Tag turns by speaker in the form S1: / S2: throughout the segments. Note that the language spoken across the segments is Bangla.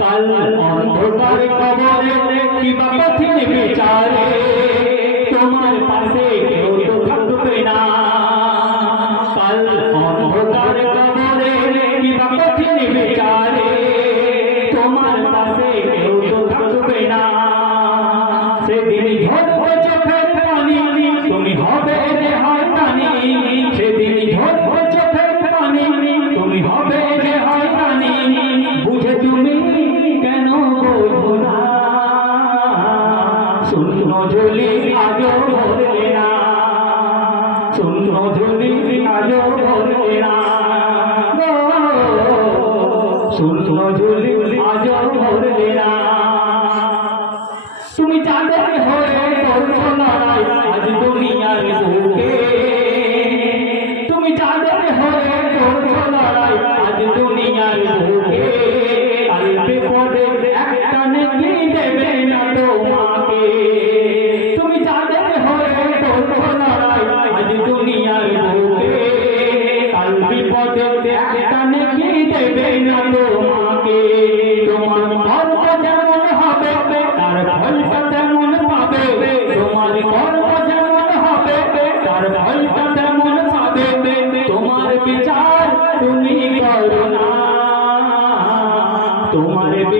S1: কাল অন্ধকার কবরে কিবা কঠিন বিচারে। তোমার পাশে কেউ তো থাকবে না। সুন্দর ঝুলি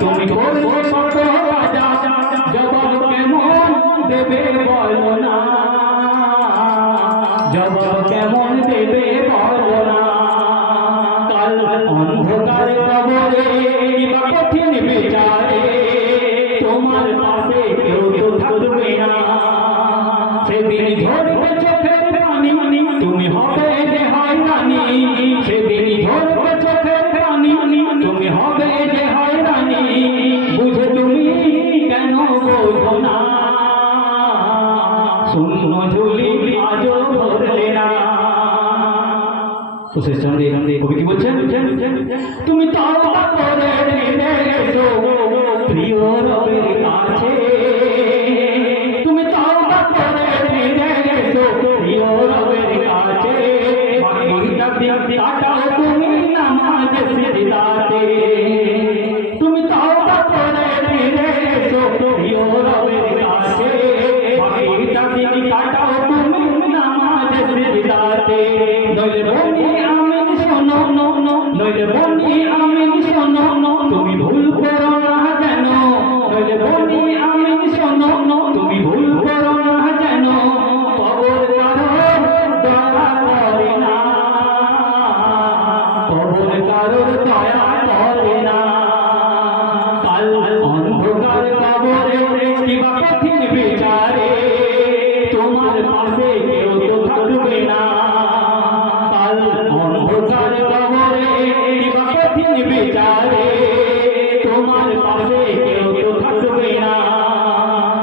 S1: তুমি কোন নজুলি আজও বদলে না। তো শেষ চন্দ্র এখান থেকে কবি কি বলছেন? তুমি প্রিয় রবের তাহলে বনি আমি শোনো তুমি ভুল করো না কেন তাহলে বনি